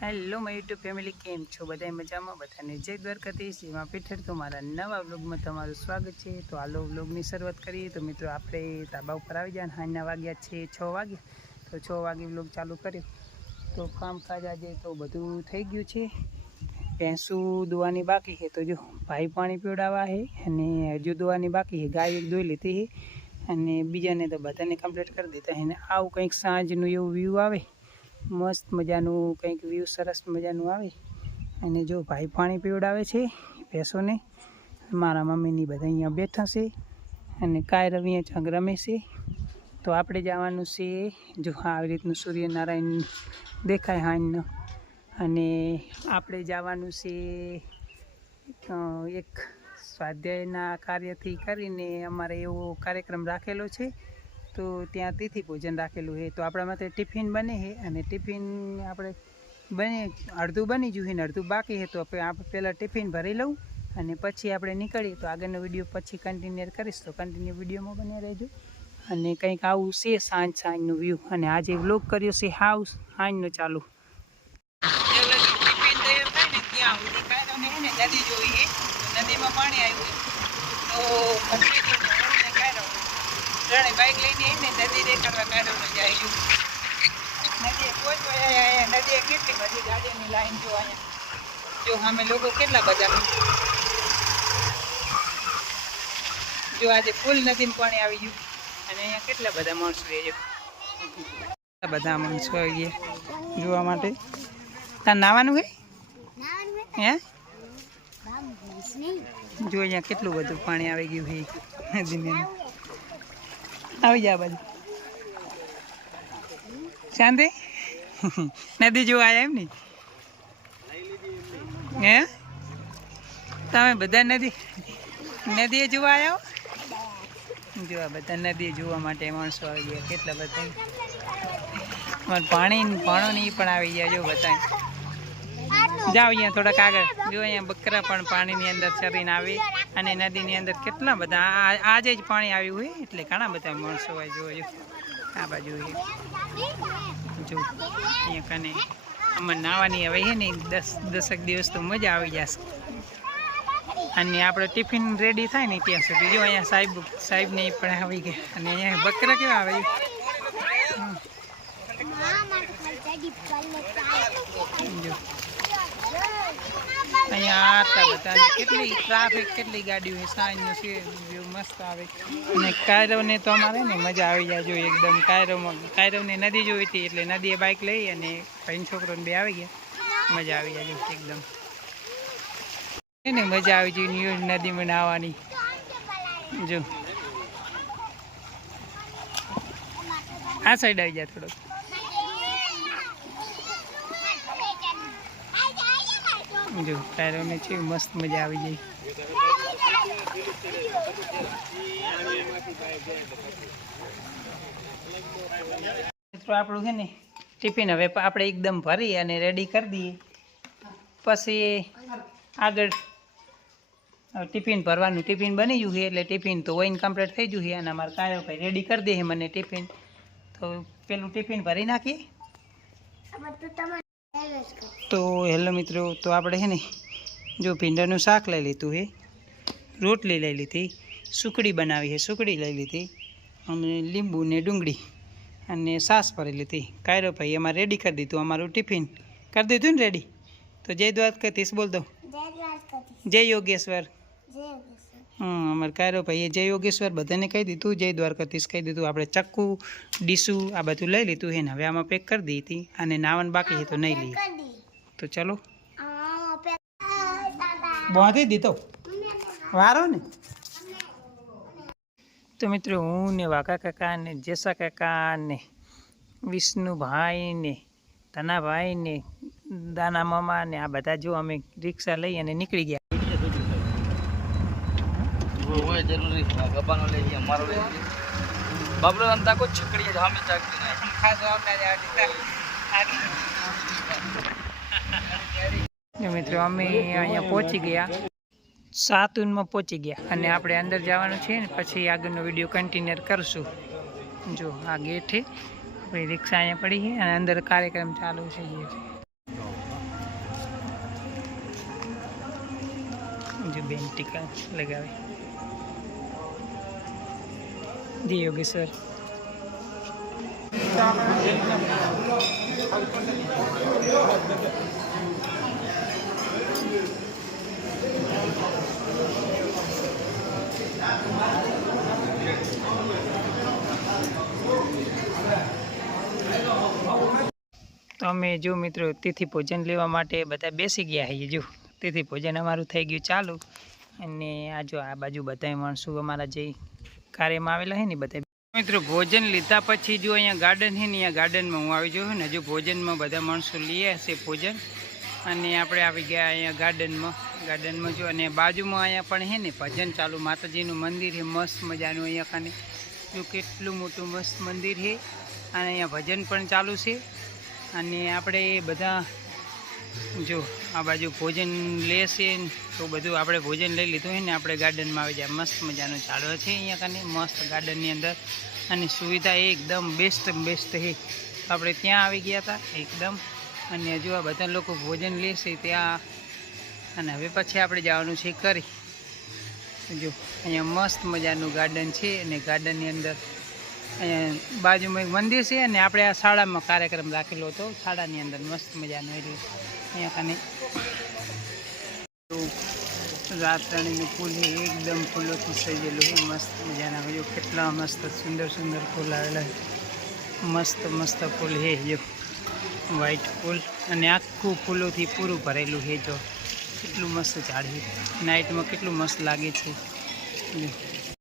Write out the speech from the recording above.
Hello my YouTube family, કેમ છો બધા? મજામાં? બધાને જય દ્વારકાધીશ. જેમાં પીઠર તો મારા નવા વ્લોગમાં તમારું સ્વાગત છે. તો હાલો વ્લોગની શરૂઆત કરીએ. તો મિત્રો આપણે ધાબા ઉપર આવી જાય. હાંજના વાગ્યા છે 6 વાગ્યા. તો 6 વાગે વ્લોગ ચાલુ કર્યો. તો કામકાજ આજે તો બધું થઈ ગયું છે. ભેંસું દોવાની બાકી છે. તો જો ભાઈ પાણી પીવડાવવા છે અને હજુ દોવાની બાકી છે. ગાય એક દોઈ લીધી છે અને બીજાને તો બધાને કમ્પ્લીટ કરી દીધા છે. અને આવું કંઈક સાંજનું એવું વ્યૂ આવે, મસ્ત મજાનું કંઈક વ્યૂ સરસ મજાનું આવે. અને જો ભાઈ પાણી પીવડાવે છે ભેંસોને. મારા મમ્મીની બધા અહીંયા બેઠા છે અને કાંઈ રવિયા ચાંગ રમે છે. તો આપણે જવાનું છે, જો આવી રીતનું સૂર્યનારાયણ દેખાય હાંજનો. અને આપણે જવાનું છે એક સ્વાધ્યાયના કાર્યથી કરીને અમારે એવો કાર્યક્રમ રાખેલો છે. તો ત્યાં તિથિ ભોજન રાખેલું છે. તો આપણા માટે ટિફિન બને છે અને ટિફિન આપણે અડધું બની ગયું છે ને અડધું બાકી છે. તો આપણે પહેલાં ટિફિન ભરી લઉં અને પછી આપણે નીકળીએ. તો આગળનો વિડીયો પછી કન્ટિન્યુ કરીશ, તો કન્ટિન્યુ વિડીયોમાં બન્યા રહેજો. અને કંઈક આવું છે સાંજનું વ્યૂ. અને આજે વ્લોગ કર્યો છે સાંજનો ચાલુ. ટિફિન તૈયાર થાય ને ત્યાં સુધી કાયરોને એને નદી જોઈ છે. નદીમાં પાણી આવ્યું તો ત્રણે બાઇક લઈને એને નદી દેખાડવા કાઢવાનું જાય. નદીએ કોઈ નદીએ કેટલી બધી ગાડીઓની લાઈન જો અહીંયા જો સામે લોકો કેટલા બધા. જો આજે ફૂલ નદીમાં પાણી આવી ગયું અને અહીંયા કેટલા બધા માણસો રહેજો. બધા માણસો આવી ગયા જોવા માટે. તાર નાવાનું હે હે જો અહીંયા કેટલું બધું પાણી આવી ગયું છે નદીની. આવી જા બાજુ શાંતિ. નદી જોવા આવ્યા એમ ને? હે તમે બધા નદીએ જોવા આવ્યા? જોવા બધા નદીએ જોવા માટે માણસો આવી ગયા કેટલા બધા. પાણીની પણ આવી ગયા જો બધા. જાઓ અહીંયા થોડાક આગળ જો અહીંયા બકરા પણ પાણીની અંદર ચરીને આવે. અને નદીની અંદર કેટલા બધા આજે જ પાણી આવ્યું હોય એટલે ઘણા બધા માણસો હોય. જોજો આ બાજુ જો અહીંયા કને આમાં નાવાની હવે છે ને 10 દિવસ તો મજા આવી જશે. અને આપણે ટિફિન રેડી થાય ને ત્યાં સુધી જો અહીંયા સાહેબને પણ આવી ગયા. અને અહીંયા બકરા કેવા આવે જો અહીંયા આટલા બધા. કેટલી ટ્રાફિક, કેટલી ગાડીઓ સાંજનું છે મસ્ત આવે. અને કાયરવને તો અમારે ને મજા આવી જાય. જો એકદમ કાયરવને નદી જોઈ હતી એટલે નદીએ બાઇક લઈ અને ભાઈ છોકરોને બે આવી ગયા. મજા આવી જાય એકદમ ને મજા આવી જાય નદીમાં નાહવાની. જો આ સાઈડ આવી જાય થોડોક. જો કાયરોને છે મસ્ત મજા આવી જાય. મિત્રો આપણું છે ને ટિફિન હવે આપણે એકદમ ભરી અને રેડી કરી દઈએ. પછી આગળ ટિફિન ભરવાનું. ટિફિન બની ગયું છે એટલે ટિફિન તો વહીને કમ્પ્લીટ થઈ ગયું છે. અને અમારે કાયો ભાઈ રેડી કરી દે મને ટિફિન. તો પેલું ટિફિન ભરી નાખીએ. તો હેલો મિત્રો, તો આપણે છે ને જો ભીંડાનું શાક લઈ લીધું છે, રોટલી લઈ લીધી, સુકડી બનાવી છે, સુકડી લઈ લીધી, અને લીંબુ ને ડુંગળી અને છાશ ભરી લીધી. કાયરો ભાઈ અમારે રેડી કરી દીધું. અમારું ટિફિન કરી દીધું ને રેડી. તો જય દ્વારકાધીશ બોલ દો. જય યોગેશ્વર. અમારે કાયરો ભાઈએ જય યોગેશ્વર બધાને કહી દીધું. જય દ્વારકાધીશ કહી દીધું. આપણે ચક્કુ ડીસું આ બધું લઈ લીધું છે ને હવે આમાં પેક કરી દીધી. અને નાવન બાકી છે તો નહીં લઈએ. તો ચલો બાંધી દીધો વારો ને. તો મિત્રો હું ને વાકા કાકા ને જેસા કાકા ને વિષ્ણુભાઈ ને ધનાભાઈ ને દાના મામા ને આ બધા જો અમે રિક્ષા લઈ અને નીકળી ગયા. જરૂરી ગબાનો લઈ ગયા મારો લઈ ગયા બાબલો અંતા કો છકડી ધામે ચાકડી ના ખાસ આવતા મિત્રો અમે અહીંયા પહોંચી ગયા. સાતુનમાં પહોંચી ગયા અને આપણે અંદર જવાનું છે ને પછી આગળનો વિડીયો કન્ટિન્યુ કરશું. જો આ ગેટ છે, આપણી રિક્ષા અહીંયા પડી છે અને અંદર કાર્યક્રમ ચાલુ છે. બેન ટીકા લગાવે જી યોગેશ્વર. તો અમે જો મિત્રો તિથિ ભોજન લેવા માટે બધા બેસી ગયા છીએ. જો તિથિ ભોજન અમારું થઈ ગયું ચાલુ. અને આ જો આ બાજુ બધા માણસો અમારા જે કાર્યમાં આવેલા છે ને બધા મિત્રો ભોજન લીધા પછી જો અહીંયા ગાર્ડન છે ને અહીંયા ગાર્ડનમાં હું આવી જોયું ને હજુ ભોજનમાં બધા માણસો લઈએ હશે ભોજન. અને આપણે આવી ગયા અહીંયા ગાર્ડનમાં જો. અને બાજુમાં અહીંયા પણ છે ને ભજન ચાલુ, માતાજીનું મંદિર છે મસ્ત મજાનું. અહીંયા ખાને જો કેટલું મોટું મસ્ત મંદિર છે અને અહીંયા ભજન પણ ચાલુ છે. અને આપણે બધા જો આ બાજુ ભોજન લેશે તો બધું આપણે ભોજન લઈ લીધું હોય ને આપણે ગાર્ડનમાં આવી જાય. મસ્ત મજાનું ઝાડવા છે અહીંયા કાને મસ્ત ગાર્ડનની અંદર. અને સુવિધા એકદમ બેસ્ટ છે. આપણે ત્યાં આવી ગયા હતા એકદમ. અને હજુ આ બધા લોકો ભોજન લેશે ત્યાં. અને હવે પછી આપણે જવાનું છે કરી. જો અહીંયા મસ્ત મજાનું ગાર્ડન છે. અને ગાર્ડનની અંદર અહીંયા બાજુમાં એક મંદિર છે. અને આપણે આ શાળામાં કાર્યક્રમ રાખેલો હતો શાળાની અંદર મસ્ત મજાનો. એટલે અહીંયા કાને રાતરાણીનું ફૂલ એકદમ ફૂલોથી સજેલું છે મસ્ત મજાના. જો કેટલા મસ્ત સુંદર ફૂલ આવેલા છે. મસ્ત ફૂલ છે જો વ્હાઈટ ફૂલ. અને આખું ફૂલોથી પૂરું ભરેલું છે. જો કેટલું મસ્ત ઝાડ છે. નાઇટમાં કેટલું મસ્ત લાગે છે.